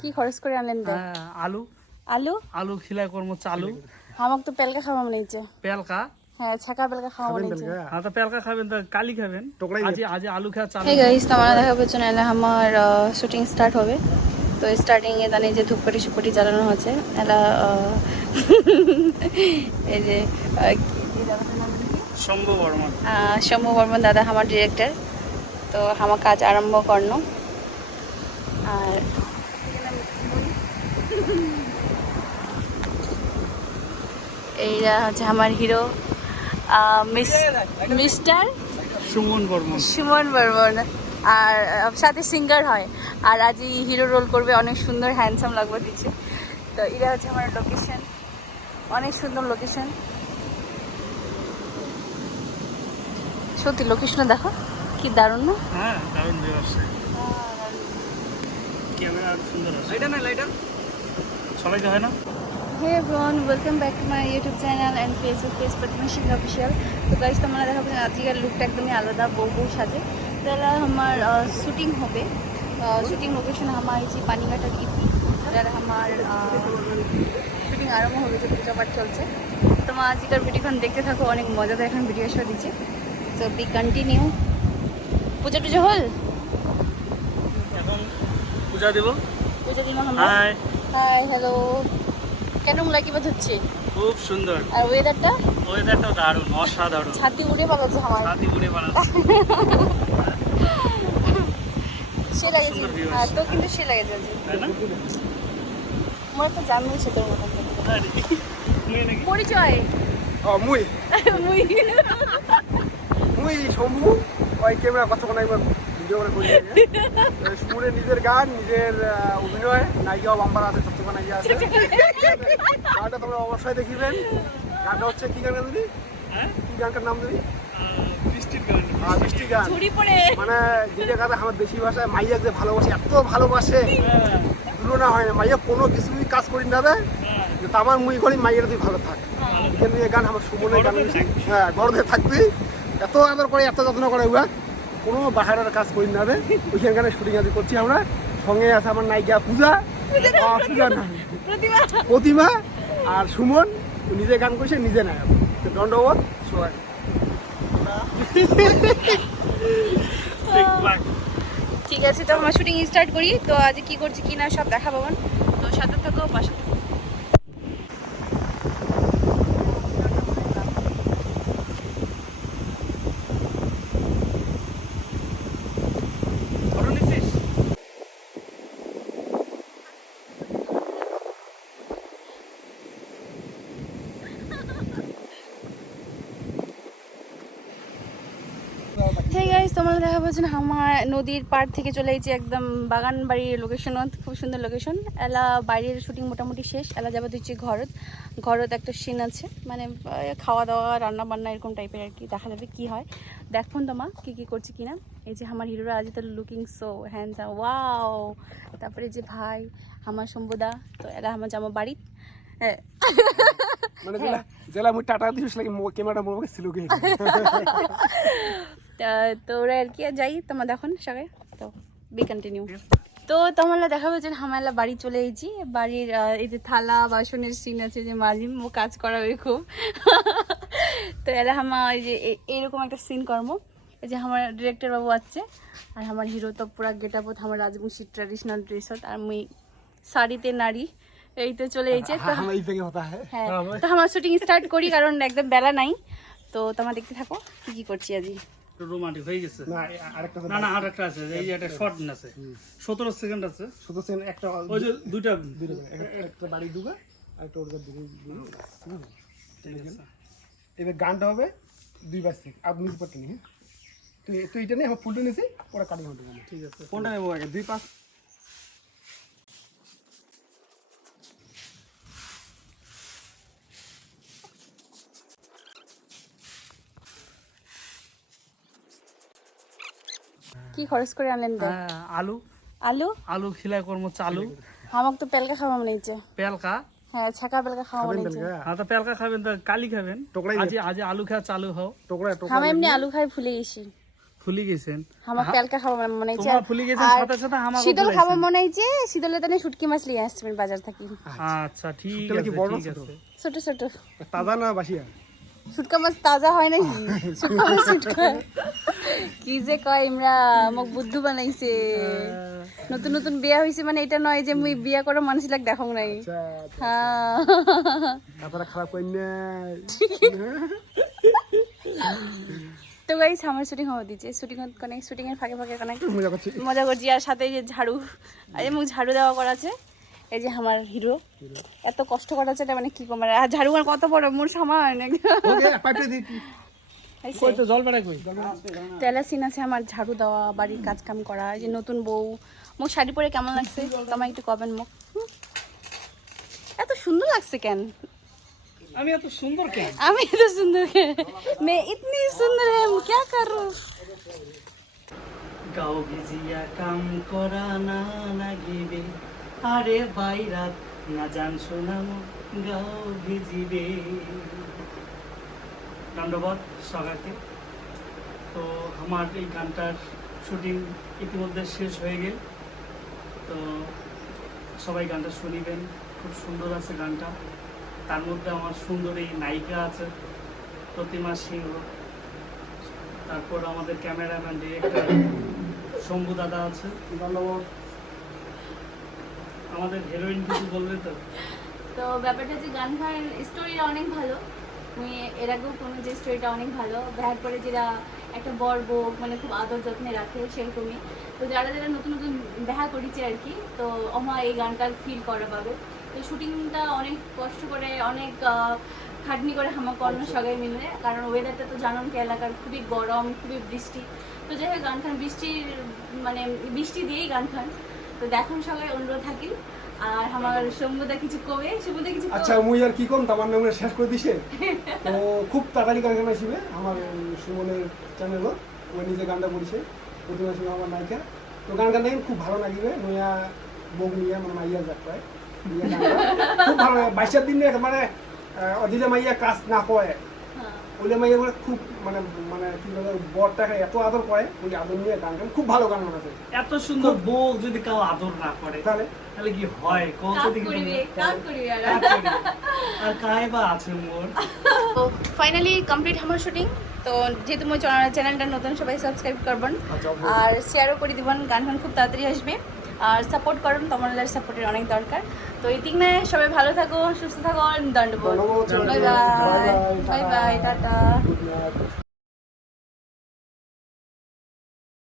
কি খরচ করে আনলেন দেখ? আলু আলু আলু খিলাই করবো চালু আমাকে তো পেলকা খাওয়া মনে হচ্ছে। পেলকা হ্যাঁ, ছাকা পেলকা খাওয়া মনে হচ্ছে। হ্যাঁ তো পেলকা খাবেন তো কালি খাবেন আজি আজি আলু খাওয়া চালু हे गाइस तुम्हारा দেখা পাচ্ছ না এলা আমার শুটিং স্টার্ট হবে। তো স্টার্টিং এ দানে যে ধূপকাঠি সুপাটি জ্বালানো হচ্ছে এলা এই যে শম্ভু বর্মন শম্ভু বর্মন দাদা আমার ডিরেক্টর। তো আমার কাজ আরম্ভ করনো আর এইটা হচ্ছে আমার হিরো মিস্টার সুমন বর্মন সুমন বর্মন আর সাথে সিঙ্গার হয় আর আজই হিরো রোল করবে। অনেক সুন্দর হ্যান্ডসাম লাগবে দিচ্ছে। তো এটা হচ্ছে আমার লোকেশন, অনেক সুন্দর লোকেশন। সত্যি লোকেশনটা দেখো কি দারুণ না? হ্যাঁ দারুণ ভিউ আসছে ক্যামেরা আর সুন্দর আছে লাইটার না লাইটার সবাইকে হয় না। Hey everyone, welcome back to my YouTube channel and Facebook page Pratima Singh Official. তো গাইস তোমরা দেখা পাচ্ছ আজকের লুকটা একদমই আলাদা, বউ বউ সাজে। তাহলে আমার শুটিং হবে, শুটিং লোকেশন আমার এই যে পানিঘাটার ইপি। তাহলে আমার শুটিং আরম্ভ হবে, যে পূজা পাঠ চলছে। তোমার আজকের ভিডিওখান দেখতে থাকো, অনেক মজাদার এখন ভিডিও শো দিচ্ছে। So be continue. পূজা টুজা হল, এখন পূজা দেব। পূজা দিলাম আমরা। হাই হাই হ্যালো, কেমন লাগিবা হচ্ছে? খুব সুন্দর আর ওয়েদারটা ওয়েদারটা দারুণ অসাধারণ ছাতি উড়ে পালাচ্ছে আমার। ছাতি উড়ে বানাচ্ছে সে লাগেছে সুন্দর view আর আছে। তো কিন্তু সে লাগে যাচ্ছে। তাই না আমার একটা জামি আছে তোর মতন আরে, মুই নাকি পরিচয় মুই মুই মুই শম্ভু ওই ক্যামেরা কথা কোনো একবার ভিডিও করে করি সুমনে নিজের গান নিজের অভিনয় নায়িকা বাম্বার আছে সত্যি নায়িকা আছে গানটা তোমরা অবশ্যই দেখিবেন। গানটা হচ্ছে কি গান দিদি হ্যাঁ কি গানটার নাম দিদি বৃষ্টির গান বৃষ্টি গান ঝুড়ি পড়ে মানে যে জায়গাতে আমার দেশি ভাষায় মাইয়া যে ভালোবাসে এত ভালোবাসে তুলনা হয় না। মাইয়া কোনো কিছুই কাজ করি না দেয় যে তামার মুই করি মাইয়ের তুই ভালো থাক এখানে এই গান আমার সুমনের গান হ্যাঁ গর্বে থাকবি এত আদর করে এত যত্ন করে ওরা কোনো বাহারের কাজ করি না রে। ওইখানে গানে শুটিং আদি করছি আমরা। সঙ্গে আছে আমার নায়িকা পূজা পূজা না প্রতিভা প্রতিমা আর সুমন ও নিজে গান করছে নিজে নায়ক। দণ্ডবোধ সবাই ঠিক আছে। তো আমরা শুটিং স্টার্ট করি। তো আজ কি করছি কি না সব দেখা পাবেন। তো সাথে থাকো, পাশে থাকো। ফটো নিছিস হেই গাইস তোমরা দেখা পাচ্ছেন আমার নদীর পাড় থেকে চলে এসেছি একদম বাগান বাড়ির লোকেশন, খুব সুন্দর লোকেশন। এলা বাইরের শুটিং মোটামুটি শেষ। এলা যাবে হচ্ছে ঘরত। ঘরত একটা সিন আছে, মানে খাওয়া দাওয়া রান্না বান্না এরকম টাইপের আর কি। দেখা যাবে কি হয়, দেখুন তোমা কি কি করছি কিনা। এই যে আমার হিরোরা আজ তো লুকিং সো হ্যান্ডসাম, ওয়াও। তারপরে যে ভাই আমার শম্ভুদা, তো এরা আমার জামা বাড়ি। হ্যাঁ মানে জেলা মুই টাটা দিছিস লাগে ক্যামেরাটা মোবাইল ছিল কি তো ওরা আর কি যাই তোমার দেখুন সবাই। তো বি কন্টিনিউ। তো তোমরা দেখাবো যে হামালা বাড়ি চলে এসেছি। বাড়ির এই যে থালা বাসনের সিন আছে, যে মারিম ও কাজ করাবে খুব। তো এরা আমার এই যে এইরকম একটা সিন কর্ম। এই যে আমার ডিরেক্টর বাবু আছে আর আমার হিরো তো পুরা গেট আপ আমার রাজবংশী ট্র্যাডিশনাল ড্রেসত আর মুই শাড়িতে নারী। এই তো চলে এসেছে। তো হাম এই থেকে হতা হ্যাঁ হ্যাঁ, তো আমার শুটিং স্টার্ট করি কারণ একদম বেলা নাই। তো তোমরা দেখতে থাকো কি কি করছি আজ। রোমান্টিক হয়ে গেছে না আরেকটা না না আর একটা আছে এই যে একটা শর্ট আছে 17 সেকেন্ড আছে শুধু সেন একটা ওই যে দুইটা একটা বাড়ি দুগা আর একটা ওর দিকে ঠিক আছে এবার গানটা হবে 2 বাজ থেকে আর মিউজিক পার্ট নেই। তো এটা নেই আমার ফুলটা নিয়েছি পরে কাটিং হবে। ঠিক আছে কোনটা নেবো আগে 2-5 কি খরচ করে আনলেন দেখ? আলু আলু আলু খিলাই করবো চালু আমাকে তো পেলকা খাওয়া মনে হচ্ছে। পেলকা হ্যাঁ, ছাকা পেলকা খাওয়া মনে হচ্ছে। হ্যাঁ তো পেলকা খাবেন তো কালি খাবেন টোকরাই আজি আজি আলু খাওয়া চালু হও টোকরা আমি এমনি আলু খাই ভুলে গেছি। ফুলি গেছেন আমার কালকা খাওয়া মনে হচ্ছে তোমার ফুলি গেছেন সাথে সাথে আমাকে শীতল খাওয়া মনে হচ্ছে শীতলে তানে শুটকি মাছ নিয়ে আসছেন বাজার থেকে আচ্ছা ঠিক শুটকিটা কি বড় আছে না ঠিক ছোট? আছে ছোট ছোট তাজা না বাসিয়া? শুটকা মাছ তাজা হয় নাকি শুটকা মাছ শুটকা কি যে কয় ইমরা মোক বুদ্ধু বানাইছে নতুন নতুন বিয়া হইছে মানে এটা নয় যে মুই বিয়া করা মানুষ লাগ দেখং নাই আচ্ছা হ্যাঁ তারপরে খারাপ করি না। তো গাইস আমার শুটিং হওয়া দিচ্ছে শুটিং এর ফাঁকে ফাঁকে অনেক মজা করছি। মজা করছি আর সাথে এই যে ঝাড়ু আর এই মুখ ঝাড়ু দেওয়া করা আছে এই যে আমার হিরো এত কষ্ট করা আছে এটা মানে কি কমার আর ঝাড়ু আর কত বড় মোর সামান ওকে পাইপে দিই। কই তো জল বেড়াই কই তেলা সিন আছে আমার ঝাড়ু দেওয়া বাড়ির কাজ কাম করা এই যে নতুন বউ মুখ শাড়ি পরে কেমন লাগছে তোমার একটু কবেন মুখ এত সুন্দর লাগছে কেন আমি এত সুন্দর কেন আমি এত সুন্দর मैं इतनी सुंदर है क्या करूं গাও ভিজিয়া কাম করা না লাগিবে আরে বাইরাত না জান শোনাম গাও ভিজিবে ধন্যবাদ সবাইকে তো আমার এই গানটার শুটিং ইতিমধ্যে শেষ হয়ে গেল তো সবাই গানটা শুনিবেন খুব সুন্দর আছে গানটা তার মধ্যে আমার সুন্দর এই নায়িকা আছে প্রতিমা সিংহ তারপর আমাদের ক্যামেরাম্যান ডিরেক্টর শম্ভু দাদা আছে ধন্যবাদ। আমাদের হিরোইন কিছু বলবে তো তো ব্যাপারটা যে গান গান স্টোরিটা অনেক ভালো আমি এর আগেও কোনো যে স্টোরিটা অনেক ভালো ব্যাগ করে যেটা একটা বর বউ মানে খুব আদর যত্নে রাখে সেরকমই তো যারা যারা নতুন নতুন দেখা করেছে আর কি তো আমার এই গানটা ফিল করা পাবে তো শুটিংটা অনেক কষ্ট করে অনেক খাটনি করে আমাকে অন্য সবাই মিলে কারণ ওয়েদারটা তো জানুন কি এলাকার খুবই গরম খুবই বৃষ্টি তো যাই হোক গান খান বৃষ্টির মানে বৃষ্টি দিয়েই গান খান তো দেখুন সবাই অনুরোধ থাকি আর আমার শম্ভুদা কিছু কবে শম্ভুদা কিছু আচ্ছা মুই আর কি কম তোমার নামে শেষ করে দিছে তো খুব তাড়াতাড়ি গান আসবে আমার সুমনের চ্যানেল ওই নিজে গানটা করেছে প্রতিমা সিংহ আমার নায়িকা তো গান গান খুব ভালো লাগিবে নয়া বউ নিয়ে মানে মাইয়া যাক পায় খুব ভালো লাগে 22 দিন মানে অদিলে মাইয়া কাজ না করে ওইলে মাইয়া বলে খুব মানে মানে কি বলে বরটাকে এত আদর করে ওই আদর নিয়ে গান গান খুব ভালো গান বানাচ্ছে এত সুন্দর বউ যদি কেউ আদর না করে তাহলে তাহলে কি হয় কত কাজ দিকে করিবে কাজ করিবে আর কায় বা আছে মোর তো ফাইনালি কমপ্লিট আমার শুটিং তো যেহেতু মোর চ্যানেলটা নতুন সবাই সাবস্ক্রাইব করবেন আর শেয়ারও করে দিবেন গান গান খুব তাড়াতাড়ি আসবে আর সাপোর্ট করুন তোমাদের সাপোর্টের অনেক দরকার তো এই দিক না সবাই ভালো থাকো সুস্থ থাকো দণ্ডবোধ bye bye bye bye tata good night.